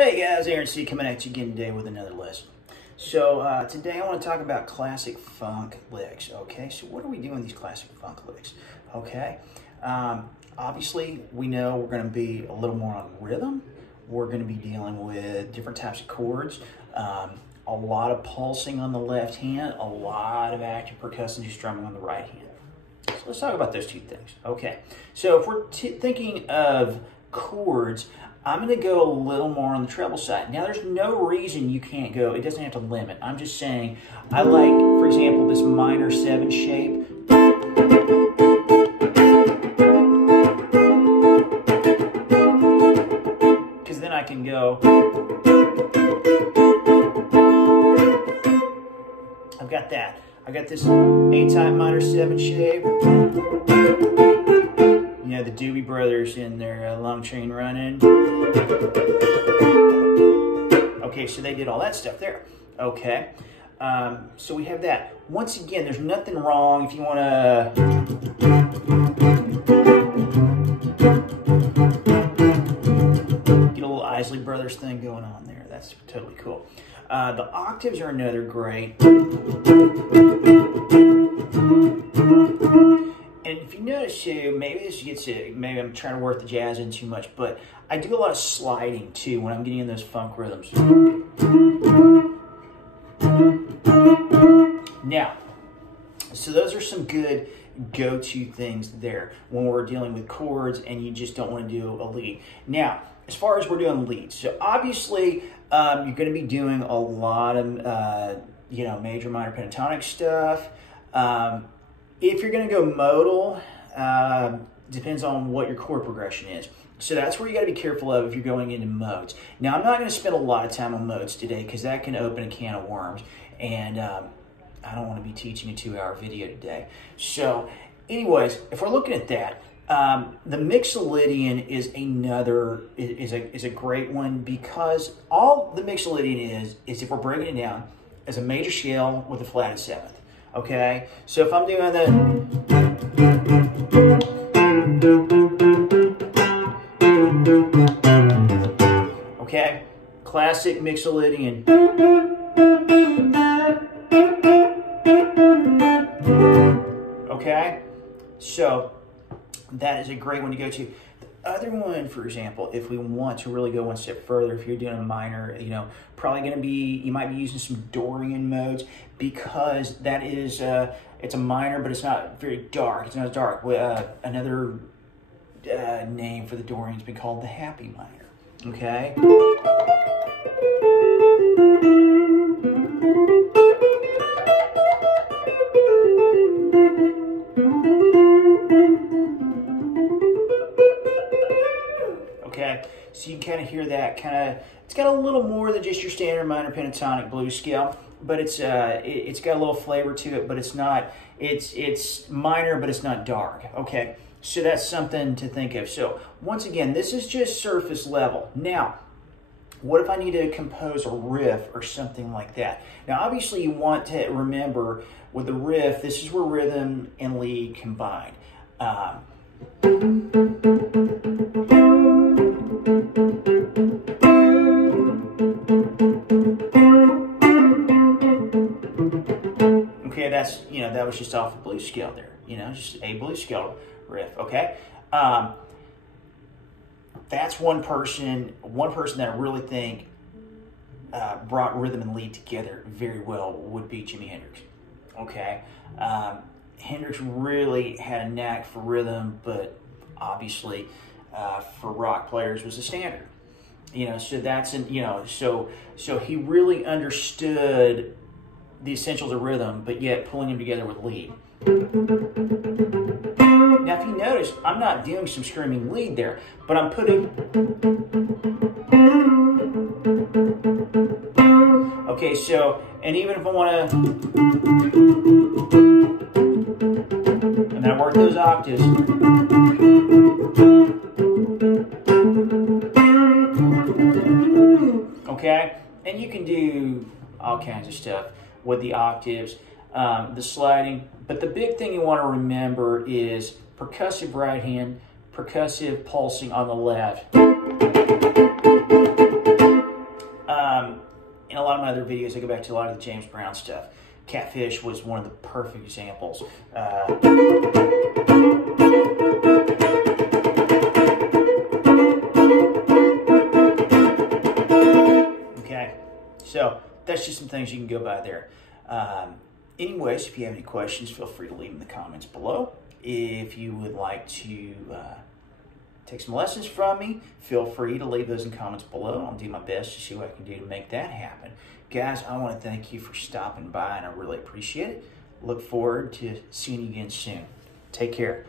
Hey guys, Aaron C coming at you again today with another lesson. So today I want to talk about classic funk licks. Okay, so what are we doing these classic funk licks? Okay, obviously we know we're going to be a little more on rhythm. We're going to be dealing with different types of chords. A lot of pulsing on the left hand, a lot of active percussion strumming on the right hand. So let's talk about those two things. Okay, so if we're thinking of chords, I'm going to go a little more on the treble side. Now, there's no reason you can't go. It doesn't have to limit. I'm just saying, I like, for example, this minor 7 shape. Because then I can go. I've got that. I got this A-type minor 7 shape. You know, the Doobie Brothers in their Long Train Running. Okay, so they did all that stuff there. Okay, so we have that. Once again, there's nothing wrong if you want to get a little Isley Brothers thing going on there. That's totally cool. The octaves are another great. And if you notice too, maybe this gets it, maybe I'm trying to work the jazz in too much, but I do a lot of sliding too when I'm getting in those funk rhythms. Now, so those are some good go-to things there when we're dealing with chords and you just don't want to do a lead. Now, as far as we're doing leads, so obviously you're going to be doing a lot of you know, major, minor, pentatonic stuff. If you're going to go modal, depends on what your chord progression is. So that's where you got to be careful of if you're going into modes. Now, I'm not going to spend a lot of time on modes today because that can open a can of worms, and I don't want to be teaching a 2-hour video today. So, anyways, if we're looking at that, the Mixolydian is another is a great one because all the Mixolydian is if we're breaking it down as a major scale with a flatted 7th. Okay, so if I'm doing the okay, classic Mixolydian. Okay, so that is a great one to go to. The other one, for example, if we want to really go one step further, if you're doing a minor, you know, probably going to be, you might be using some Dorian modes because that is, it's a minor, but it's not very dark. It's not as dark. Another name for the Dorian has been called the happy minor. Okay. Okay, so you can kind of hear that it's got a little more than just your standard minor pentatonic blues scale, but it's got a little flavor to it, but it's not, it's minor, but it's not dark. Okay, so that's something to think of. So once again, this is just surface level. Now, what if I need to compose a riff or something like that? Now, obviously you want to remember with the riff, this is where rhythm and lead combine. Okay, that's, you know, that was just off a blues scale there, you know, just a blues scale riff, okay? That's one person that I really think brought rhythm and lead together very well would be Jimi Hendrix, okay? Hendrix really had a knack for rhythm, but obviously for rock players was a standard. You know, so that's, you know, so he really understood the essentials of rhythm, but yet pulling them together with lead. Now, if you notice, I'm not doing some screaming lead there, but I'm putting... Okay, so, and even if I want to... And I work those octaves. Okay, and you can do all kinds of stuff with the octaves, the sliding, but the big thing you want to remember is percussive right hand, percussive pulsing on the left. other videos, I go back to a lot of the James Brown stuff. Catfish was one of the perfect examples. Okay, so that's just some things you can go by there. Anyways, if you have any questions, feel free to leave them in the comments below. If you would like to take some lessons from me, feel free to leave those in comments below. I'll do my best to see what I can do to make that happen. Guys, I want to thank you for stopping by, and I really appreciate it. Look forward to seeing you again soon. Take care.